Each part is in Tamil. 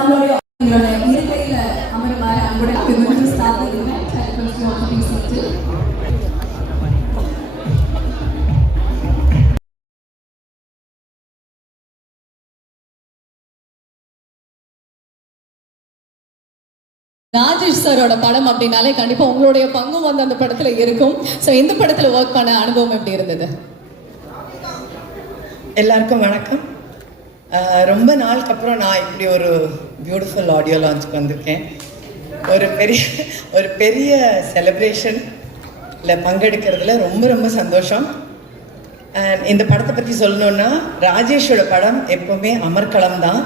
நம்மளுடைய இருக்கையில் அமருமாறு அன்புடன் ஸ்டார்ட் பண்ணுங்க. ராஜேஷ் சாரோட படம் அப்படின்னாலே கண்டிப்பா உங்களுடைய பங்கும் வந்து அந்த படத்துல இருக்கும். ஸோ இந்த படத்துல ஒர்க் பண்ண அனுபவம் எப்படி இருந்தது? எல்லாருக்கும் வணக்கம். ரொம்ப நாளுக்கு அப்புறம் நான் இப்படி ஒரு பியூட்டிஃபுல் ஆடியோ லான்ச்சுக்கு வந்திருக்கேன். ஒரு பெரிய செலிப்ரேஷனில் பங்கெடுக்கிறதுல ரொம்ப ரொம்ப சந்தோஷம். இந்த படத்தை பற்றி சொல்லணுன்னா, ராஜேஷோட படம் எப்போவுமே அமர்க்களம் தான்.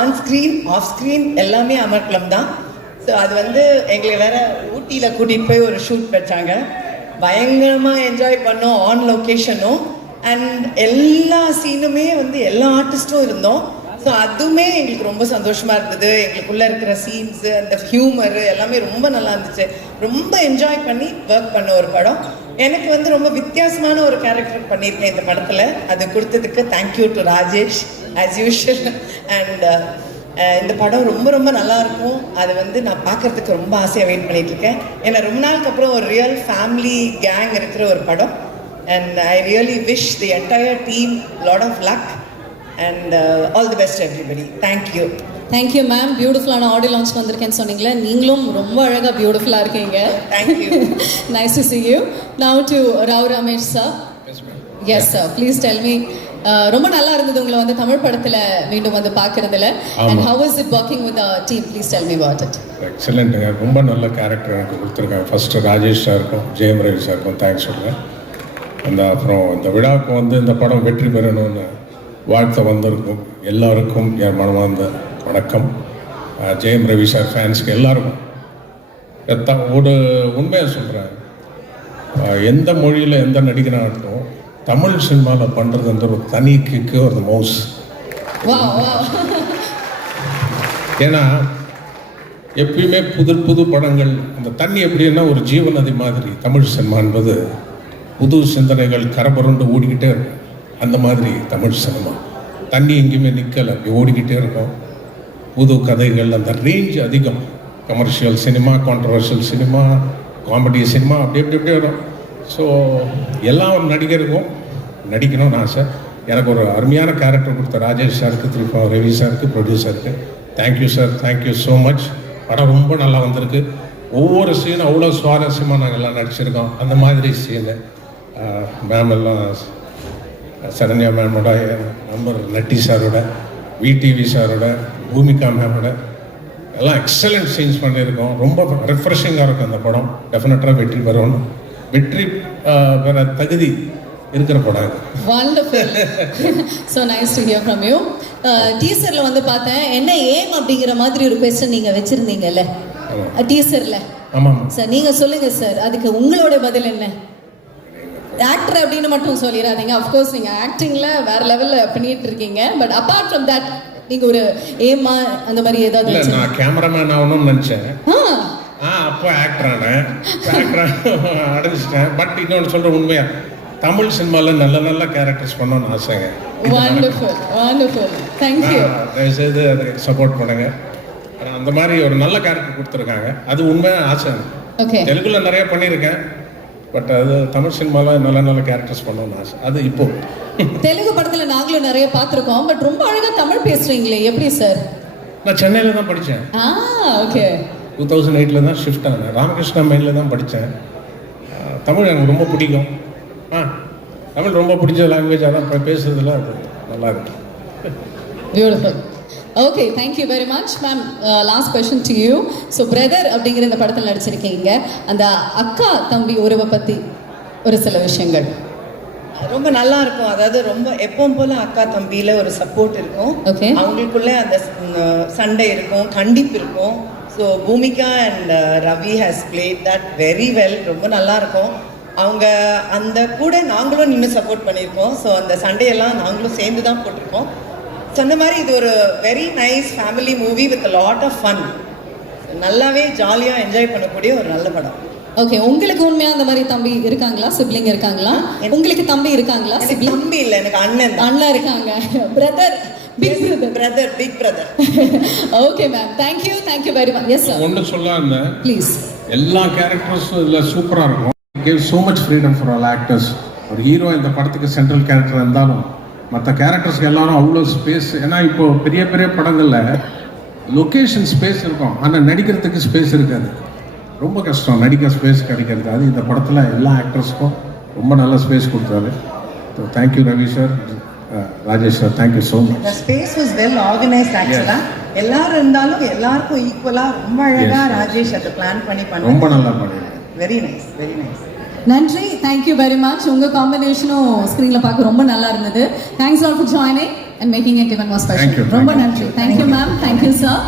ஆன் ஸ்க்ரீன் ஆஃப் ஸ்க்ரீன் எல்லாமே அமர்க்களம் தான். ஸோ அது வந்து எங்களை வேற ஊட்டியில் கூட்டிகிட்டு போய் ஒரு ஷூட் வச்சாங்க. பயங்கரமாக என்ஜாய் பண்ணோம் ஆன் லொக்கேஷனும். அண்ட் எல்லா சீனுமே வந்து எல்லா ஆர்டிஸ்ட்டும் இருந்தோம். ஸோ அதுவுமே எங்களுக்கு ரொம்ப சந்தோஷமாக இருந்தது. எங்களுக்குள்ளே இருக்கிற சீன்ஸு, அந்த ஹியூமரு எல்லாமே ரொம்ப நல்லா இருந்துச்சு. ரொம்ப என்ஜாய் பண்ணி ஒர்க் பண்ண ஒரு படம். எனக்கு வந்து ரொம்ப வித்தியாசமான ஒரு கேரக்டர் பண்ணியிருக்கேன் இந்த படத்தில். அது கொடுத்ததுக்கு thank you to Rajesh as usual. And இந்த படம் ரொம்ப ரொம்ப நல்லாயிருக்கும். அது வந்து நான் பார்க்குறதுக்கு ரொம்ப ஆசையாக வெயிட் பண்ணிகிட்ருக்கேன். ஏன்னா ரொம்ப நாளுக்கு அப்புறம் ஒரு ரியல் ஃபேமிலி கேங் இருக்கிற ஒரு படம். And I really wish the entire team lot of luck and all the best everybody. Thank you. Thank you ma'am. பியூட்டிஃபுல்லான ஆடியோ லான்ச் வந்திருக்கேன்னு சொன்னீங்களே, நீங்களும் ரொம்ப அழகாக பியூட்டிஃபுல்லாக இருக்கீங்க. தேங்க்யூ. Nice to see you. Now to Rao Ramesh sir. Yes sir, please tell me. ரொம்ப நல்லா இருந்தது உங்களை வந்து தமிழ் படத்தில் மீண்டும் வந்து பார்க்கறதுல. And how is it working with the team? Please tell me about it. எக்ஸலண்ட்டுங்க. ரொம்ப நல்ல கேரக்டர் எனக்கு கொடுத்துருக்காங்க. ஃபஸ்ட்டு ராஜேஷ் சாருக்கும் ஜெயம் ரவி சாருக்கும் தேங்க்ஸ் சொல்லுவேன். அப்புறம் இந்த விழாவுக்கு வந்து இந்த படம் வெற்றி பெறணும்னு வாழ்த்த வந்திருக்கும் எல்லாருக்கும் என் மனமார்ந்த வணக்கம். ஜெயம் ரவி சார் ஃபேன்ஸ்க்கு எல்லாருக்கும் ஒரு உண்மையை சொல்கிறேன். எந்த மொழியில் எந்த நடிகனாகட்டும் தமிழ் சினிமாவில் பண்ணுறது வந்து ஒரு தனி கிக்கு ஒரு மவுஸ். ஏன்னா எப்பயுமே புது படங்கள் அந்த தண்ணி எப்படின்னா ஒரு ஜீவநதி மாதிரி தமிழ் சினிமா என்பது புது சிந்தனைகள் கரபுரண்டு ஓடிக்கிட்டே இருக்கும். அந்த மாதிரி தமிழ் சினிமா தண்ணி எங்கேயுமே நிற்கலை, அப்படி ஓடிக்கிட்டே இருக்கும். புது கதைகள், அந்த ரேஞ்ச் அதிகம். Commercial cinema, controversial cinema, comedy cinema அப்படி வரும். ஸோ எல்லா நடிகருக்கும் நடிக்கணும்னு ஆசை. எனக்கு ஒரு அருமையான கேரக்டர் கொடுத்த ராஜேஷ் சாருக்கு, திருப்பா ரவி சாருக்கு, ப்ரொடியூசருக்கு thank you sir. Thank you so much. படம் ரொம்ப நல்லா வந்திருக்கு. ஒவ்வொரு சீனும் அவ்வளோ சுவாரஸ்யமாக நாங்கள் எல்லாம் நடிச்சிருக்கோம். அந்த மாதிரி சீனு மேம் எல்லாம் சரண்யா மேமோட, நம்பர் நட்டி சாரோட, விடிவி சாரோட, பூமிகா மேமோட எல்லாம் எக்ஸலண்ட் சீன்ஸ் பண்ணியிருக்கோம். ரொம்ப ரெஃப்ரெஷிங்காக இருக்கும் அந்த படம். டெஃபினட்டாக வெற்றி பெறணும். வெற்றி பெற தகுதி இருக்கிற படம். Wonderful. So nice to hear from you. டீசர்ல வந்து பார்த்தேன், என்ன ஏம் அப்படிங்கிற மாதிரி ஒரு கொஸ்டின் நீங்க வச்சிருந்தீங்கல்ல டீசர்ல. ஆமாம் சார், நீங்க சொல்லுங்க சார், அதுக்கு உங்களோட பதில் என்ன? ஆக்டர் அப்படின்னு மட்டும் சொல்லிடாதீங்க. அஃப்கோர்ஸ் நீங்கள் ஆக்டிங்கில் வேறு லெவலில் பண்ணிட்டு இருக்கீங்க. பட் அப்பார்ட் ஃப்ரம் தட் நீங்கள் ஒரு ஏமா அந்த மாதிரி ஏதாவது? நான் கேமராமேன் ஆகணும்னு நினச்சேன். அப்போ ஆக்டர் அடைஞ்சிட்டேன். பட் இன்னொன்று சொல்கிற உண்மையா, தமிழ் சினிமாவில் நல்ல கேரக்டர்ஸ் பண்ணணும்னு ஆசைங்க. Wonderful wonderful. தேங்க்யூ. தயவுசெய்து அதுக்கு சப்போர்ட் பண்ணுங்க. அந்த மாதிரி ஒரு நல்ல கேரக்டர் கொடுத்துருக்காங்க. அது உண்மையாக ஆசை. ஓகே. தெலுங்குல நிறைய பண்ணியிருக்கேன். பட் அது தமிழ் சினிமாவில் நல்ல கேரக்டர்ஸ் பண்ணணும்னு ஆசை. அது இப்போ தெலுங்கு படத்தில் நாங்களும் நிறைய பார்த்துருக்கோம். பட் ரொம்ப அழகாக தமிழ் பேசுகிறீங்களே, எப்படி சார்? நான் சென்னையில் தான் படித்தேன். ஓகே. 2008 தான் ஷிஃப்ட் ஆனேன். ராமகிருஷ்ணா மெயினில் தான் படித்தேன். தமிழ் எனக்கு ரொம்ப பிடிக்கும். தமிழ் ரொம்ப பிடிச்ச லாங்குவேஜ். அதான் பேசுறதுல அது நல்லா இருக்கு. Beautiful. Okay, thank you very much ma'am. Last question to you. So brother அப்படிங்கிற இந்த படத்தில் நடிச்சிருக்கீங்க. அந்த அக்கா தம்பி உறவை பற்றி ஒரு சில விஷயங்கள். ரொம்ப நல்லா இருக்கும். அதாவது ரொம்ப எப்பவும் போல அக்கா தம்பியில் ஒரு சப்போர்ட் இருக்கும். ஓகே. அவங்களுக்குள்ளே அந்த சண்டை இருக்கும், கண்டிப்பு இருக்கும். So Bhumika and Ravi has played that very well. ரொம்ப நல்லா இருக்கும். அவங்க அந்த கூட நாங்களும் நின்று சப்போர்ட் பண்ணியிருக்கோம். ஸோ அந்த சண்டையெல்லாம் நாங்களும் சேர்ந்து தான் போட்டிருக்கோம். சொன்ன மாதிரி இது ஒரு very nice family movie with lot of fun. நல்லாவே ஜாலியாக என்ஜாய் பண்ணக்கூடிய ஒரு நல்ல படம். ஓகே, உங்களுக்கு உண்மையா அந்த மாதிரி தம்பி இருக்காங்களா, சிப்ளிங் இருக்காங்களா? உங்களுக்கு தம்பி இருக்காங்களா, எனக்கு சிப்ளிங்? தம்பி இல்லை, எனக்கு அண்ணன் தான். அண்ணா இருக்காங்க. Brother, big brother. Big brother. Okay ma'am, thank you very much. Yes sir, ஒன்று சொல்ல இருந்தேன், ப்ளீஸ். எல்லா கேரக்டர்ஸும் இதில் சூப்பராக இருக்கும். Gave so much freedom for all actors. ஒரு ஹீரோ இந்த படத்துக்கு சென்ட்ரல் கேரக்டர் இருந்தாலும் மற்ற கேரக்டர்ஸ்க்கு எல்லாரும் அவ்வளோ ஸ்பேஸ். ஏன்னா இப்போ பெரிய பெரிய படங்களில் லொக்கேஷன் ஸ்பேஸ் இருக்கும், ஆனால் நடிக்கிறதுக்கு ஸ்பேஸ் இருக்காது. ரொம்ப கஷ்டம் நடிக்க ஸ்பேஸ் கிடைக்கிறது. அது இந்த படத்தில் எல்லா ஆக்டர்ஸ்க்கும் ரொம்ப நல்ல ஸ்பேஸ் கொடுத்தாரு. So thank you Ravi sir, Rajesh sir, thank you so much. The space was well organized actually. எல்லாரும் இருந்தாலும் எல்லாருக்கும் ஈக்குவலா ரொம்ப அழகா ராஜேஷ் அதை பிளான் பண்ணி ரொம்ப நல்லா பண்ணிருக்கேன். Very nice, very nice. நன்றி, தேங்க்யூ வெரி மச். உங்க காம்பினேஷனும் ஸ்க்ரீன்ல பார்க்க ரொம்ப நல்லா இருந்தது. Thanks all for joining and making it even more special. ரொம்ப நன்றி. Thank you ma'am, thank you sir.